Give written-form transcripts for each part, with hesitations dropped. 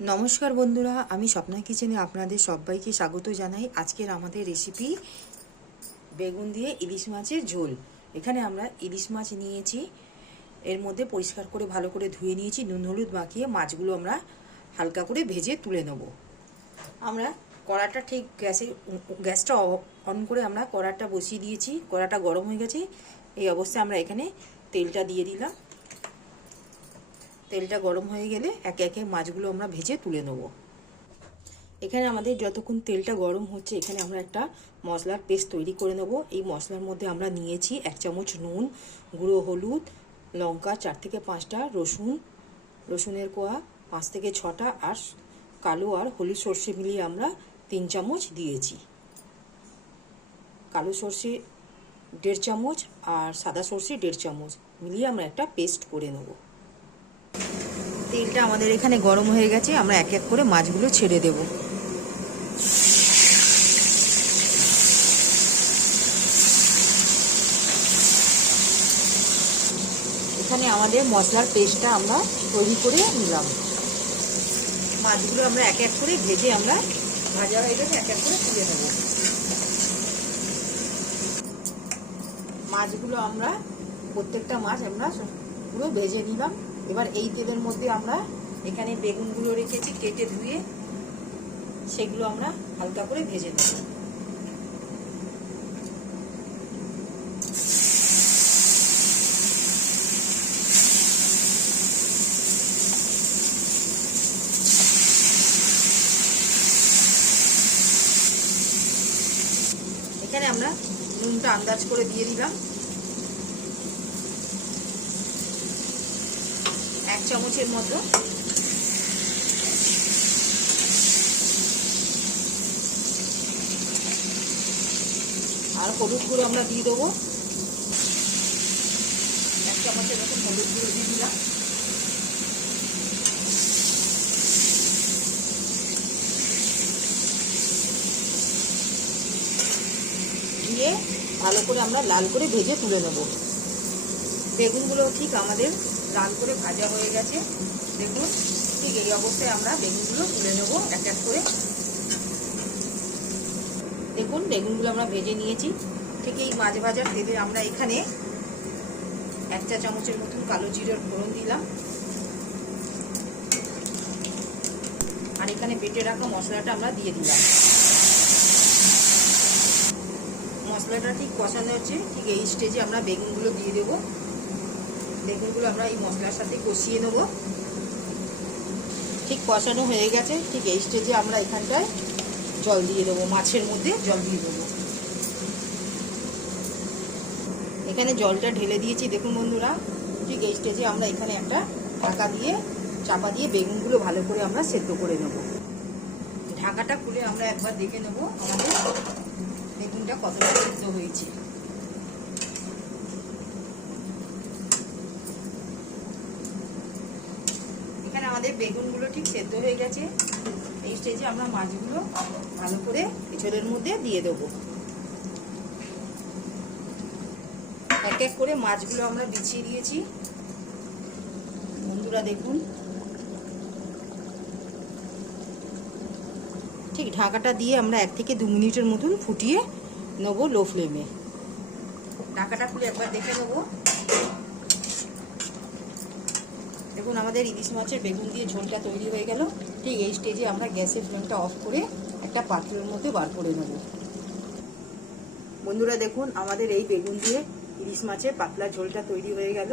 नमस्कार बंधुरा आमी स्वप्ना किचेने आपनादेर सबाइके स्वागत जानाई। आजकेर आमादेर रेसिपि बेगुन दिए इलिश माछेर झोल। एखाने आमरा इलिश माछ नियेछि, एर मध्ये परिष्कार करे भालो करे धुए नियेछि, नुन हलुद माखिए माछगुलो आमरा हालका करे भेजे तुले नेब। आमरा कड़ाटा ठीक गैसटा अन करे आमरा कड़ाटा बसिए दिएछि, कड़ाटा गरम हये गेछे। एई अवस्थाय आमरा एखाने तेलटा दिए दिलाम। तेलटा गरम हो गेले एके एके माछगुलो आमरा भेजे तुले नेब। एखाने आमादेर जतक्षण तेलटा गरम होच्छे एखाने आमरा एकटा मशलार पेस्ट तैरी करे नेब। एई मशलार मध्ये आमरा नियेछि 1 चामच नुन, गुঁড়ো हलुद, लंका 4 থেকে 5টা, रसुनेर कोয়া 5 থেকে 6টা আর कालो और हलुद सर्षे मिलिए आमरा 3 चामच दिएछि। कालो सर्षे 1.5 चामच और सादा सर्षे 1.5 चामच मिलिए आमरा एकटा पेस्ट करे नेब। तेलटा आमादेर एखाने गरम हये गेछे, आमरा एक एक करे माछगुलो छेड़े देब। एखाने आमादेर मशलार पेस्टटा आमरा तैरी करे निलाम। माछगुलो आमरा एक एक करे भेजे आमरा भाजा हये गेछे एक एक करे तुले नेब। माछगुलो आमरा प्रत्येकटा माछ आमरा पुरो भेजे निलाम। এবার এই তেলের মধ্যে আমরা এখানে বেগুনগুলো রেখেছি কেটে ধুয়ে, সেগুলো আমরা হালকা করে ভেজে নেব। এখানে আমরা নুনটা আন্দাজ করে দিয়ে দিলাম। 1 চামচের মতো। আর হলুদ গুঁড়ো আমরা দিয়ে দেবো 1 চামচের মতো হলুদ গুঁড়ো দিয়ে দিলাম। দিয়ে ভালো করে আমরা লাল করে ভেজে তুলে নেব। বেগুনগুলো ঠিক আমাদের লাল করে ভাজা হয়ে গেছে। দেখুন ঠিক এই অবস্থায় আমরা বেগুনগুলো তুলে নেব এক এক করে। দেখুন বেগুনগুলো আমরা ভেজে নিয়েছি। ঠিক এই মাছ ভাজার তেলে আমরা এখানে 1 চা চামচের মতন কালো জিরার ফোড়ন দিলাম। আর এখানে বেটে রাখা মশলাটা আমরা দিয়ে দিলাম। মশলাটা ঠিক কষানো হচ্ছে, ঠিক এই স্টেজে আমরা বেগুনগুলো দিয়ে দেবো। বেগুনগুলো আমরা এই মশলার সাথে কষিয়ে নেব। ঠিক কষানো হয়ে গেছে, ঠিক এই স্টেজে আমরা এখানটায় জল দিয়ে দেবো, মাছের মধ্যে জল দিয়ে দেবো। এখানে জলটা ঢেলে দিয়েছি। দেখুন বন্ধুরা ঠিক এই স্টেজে আমরা এখানে একটা ঢাকা দিয়ে চাপা দিয়ে বেগুনগুলো ভালো করে আমরা সেদ্ধ করে নেব। ঢাকাটা খুলে আমরা একবার দেখে নেব আমাদের বেগুনটা কতটা সেদ্ধ হয়েছে। আমাদের বেগুনগুলো ঠিক সেদ্ধ হয়ে গেছে। এই স্টেজে আমরা মাছগুলো ভালো করে ঝোলের মধ্যে দিয়ে দেবো। এক এক করে মাছগুলো আমরা বিছিয়ে দিয়েছি। বন্ধুরা দেখুন ঠিক ঢাকাটা দিয়ে আমরা 1 থেকে 2 মিনিটের মতন ফুটিয়ে নেবো লো ফ্লেমে। ঢাকাটা খুলে একবার দেখে নেবো। দেখুন আমাদের ইলিশ মাছের বেগুন দিয়ে ঝোলটা তৈরি হয়ে গেল। ঠিক এই স্টেজে আমরা গ্যাসের ফ্লেমটা অফ করে একটা পাত্রের মধ্যে বার করে নেব। বন্ধুরা দেখুন আমাদের এই বেগুন দিয়ে ইলিশ মাছের পাতলা ঝোলটা তৈরি হয়ে গেল।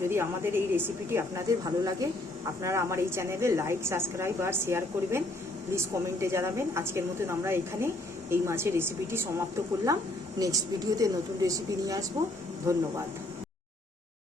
যদি আমাদের এই রেসিপিটি আপনাদের ভালো লাগে আপনারা আমার এই চ্যানেলে লাইক, সাবস্ক্রাইব আর শেয়ার করবেন। প্লিজ কমেন্টে জানাবেন। আজকের মতন আমরা এখানে এই মাছের রেসিপিটি সমাপ্ত করলাম। নেক্সট ভিডিওতে নতুন রেসিপি নিয়ে আসবো। ধন্যবাদ।